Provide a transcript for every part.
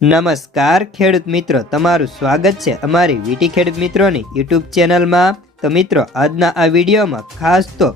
નમસ્કાર ખેડૂત મિત્રો, તમારું સ્વાગત છે અમારી વીટી ખેડૂત મિત્રોની યુટ્યુબ ચેનલમાં। તો મિત્રો, આજના આ વિડીયોમાં ખાસ તો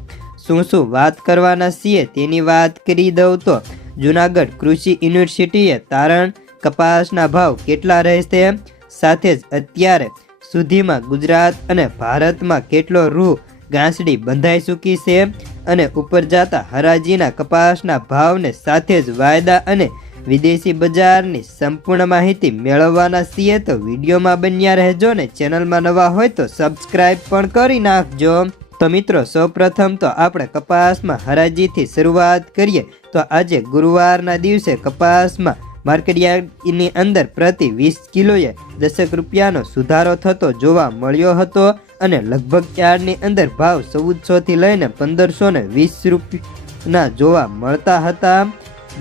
શું વાત કરવાના છીએ તેની વાત કરી દઉં તો જૂનાગઢ કૃષિ યુનિવર્સિટીએ તારણ કપાસના ભાવ કેટલા રહેશે, સાથે જ અત્યારે સુધીમાં ગુજરાત અને ભારતમાં કેટલો રૂ ગાંસડી બંધાઈ ચૂકી છે અને ઉપર જતા હરાજીના કપાસના ભાવને સાથે જ વાયદા અને વિદેશી બજારની સંપૂર્ણ માહિતી મેળવવાના છીએ। તો વિડીયોમાં બન્યા રહેજો ને ચેનલમાં નવા હોય તો સબસ્ક્રાઇબ પણ કરી નાખજો। તો મિત્રો, સૌપ્રથમ તો આપણે કપાસમાં હરાજીથી શરૂઆત કરીએ તો આજે ગુરુવારના દિવસે કપાસમાં માર્કેટયાર્ડની અંદર પ્રતિ 20 કિલોએ 10 રૂપિયાનો સુધારો થતો જોવા મળ્યો હતો અને લગભગ યાર્ડની અંદર ભાવ 1400 થી લઈને 1520 રૂપિયાના જોવા મળતા હતા।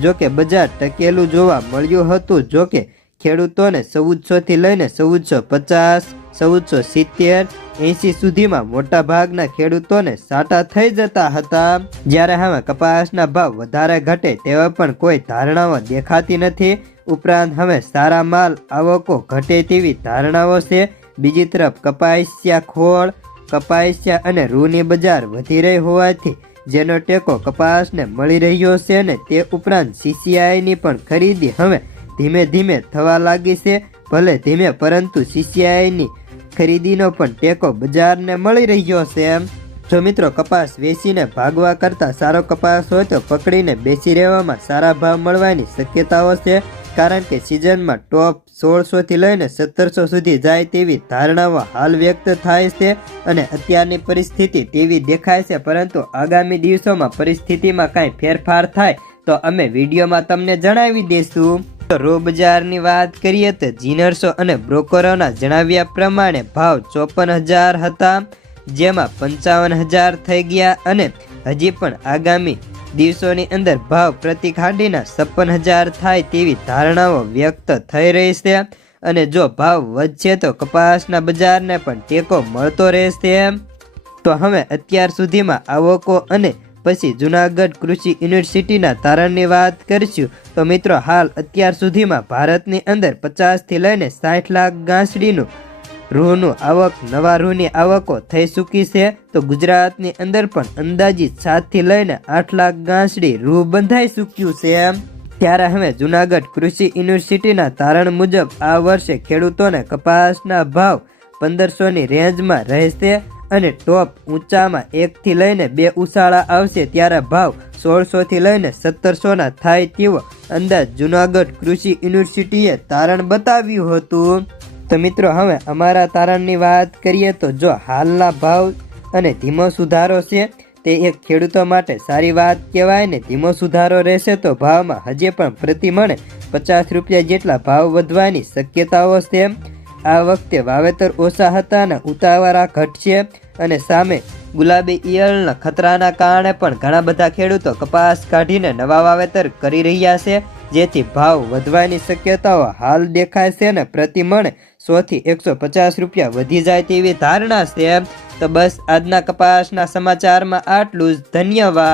જોકે બજાર ટકેલું જોવા મળ્યું હતું। જોકે ખેડૂતોને 1400 થી લઈને 1450, 1470, 80 સુધીમાં મોટા ભાગના ખેડૂતોને સાટા થઈ જતા હતા। જ્યારે હવે કપાસના ભાવ વધારે ઘટે તેવા પણ કોઈ ધારણાઓ દેખાતી નથી। ઉપરાંત હવે સારા માલ આવકો ઘટે તેવી ધારણાઓ છે। બીજી તરફ કપાસિયા ખોળ, કપાસિયા અને રૂની બજાર વધી રહી હોવાથી જેનો ટેકો કપાસને મળી રહ્યો છે ને તે ઉપરાંત સીસીઆઈની પણ ખરીદી હવે ધીમે ધીમે થવા લાગી છે। ભલે ધીમે પરંતુ સીસીઆઈની ખરીદીનો પણ ટેકો બજારને મળી રહ્યો છે। જો મિત્રો, કપાસ વેચીને ભાગવા કરતાં સારો કપાસ હોય તો પકડીને બેસી રહેવામાં સારા ભાવ મળવાની શક્યતાઓ છે, કારણ કે સિઝનમાં ટોપ 1600 થી લઈને 1700 સુધી જાય તેવી ધારણાઓ હાલ વ્યક્ત થાય છે અને અત્યારની પરિસ્થિતિ તેવી દેખાય છે। પરંતુ આગામી દિવસોમાં પરિસ્થિતિમાં કાંઈ ફેરફાર થાય તો અમે વિડીયોમાં તમને જણાવી દઈશું। તો રૂ બજારની વાત કરીએ તો જીનર્સો અને બ્રોકરોના જણાવ્યા પ્રમાણે ભાવ 54,000 હતા, જેમાં 55,000 થઈ ગયા અને હજી પણ આગામી દિવસોની અંદર ભાવ પ્રતિ ખાંડીના 56,000 થાય તેવી ધારણાઓ વ્યક્ત થઈ રહી છે અને જો ભાવ વધશે તો કપાસના બજારને પણ ટેકો મળતો રહેશે। તો હવે અત્યાર સુધીમાં આવકો અને પછી જૂનાગઢ કૃષિ યુનિવર્સિટીના તારણની વાત કરીશું તો મિત્રો, હાલ અત્યાર સુધીમાં ભારતની અંદર 50 થી લઈને 60 લાખ ગાંસડીનું રૂનું આવક નવા રૂની આવકો થઈ ચૂકી છે। તો ગુજરાતની અંદર પણ અંદાજિત 7 થી લઈને 8 લાખ ગાંસડી રૂ બંધાઈ ચૂક્યું છે। ત્યારે હવે જૂનાગઢ કૃષિ યુનિવર્સિટીના તારણ મુજબ આ વર્ષે ખેડૂતોને કપાસના ભાવ 1500ની રેન્જમાં રહેશે અને ટોપ ઊંચામાં 1 થી લઈને 2 ઉછાળા આવશે, ત્યારે ભાવ 1600 થી લઈને 1700ના થાય તેવો અંદાજ જૂનાગઢ કૃષિ યુનિવર્સિટીએ તારણ બતાવ્યું હતું। તો મિત્રો, હવે અમારા તારણની વાત કરીએ તો જો હાલના ભાવ અને ધીમો સુધારો છે તે એક ખેડૂતો માટે સારી વાત કહેવાય ને। ધીમો સુધારો રહેશે તો ભાવમાં હજી પણ પ્રતિ મણે 50 રૂપિયા જેટલા ભાવ વધવાની શક્યતાઓ છે। આ વખતે વાવેતર ઓછા હતા ને ઉતાવળા ઘટશે અને સામે ગુલાબી ઈયળના ખતરાના કારણે પણ ઘણા બધા ખેડૂતો કપાસ કાઢીને નવા વાવેતર કરી રહ્યા છે, જેથી ભાવ વધવાની શક્યતાઓ હાલ દેખાય છે ને પ્રતિ મણે 100 થી 150 રૂપિયા વધી જાય તેવી ધારણા છે। તો બસ આજના કપાસના સમાચારમાં આટલું જ। ધન્યવાદ।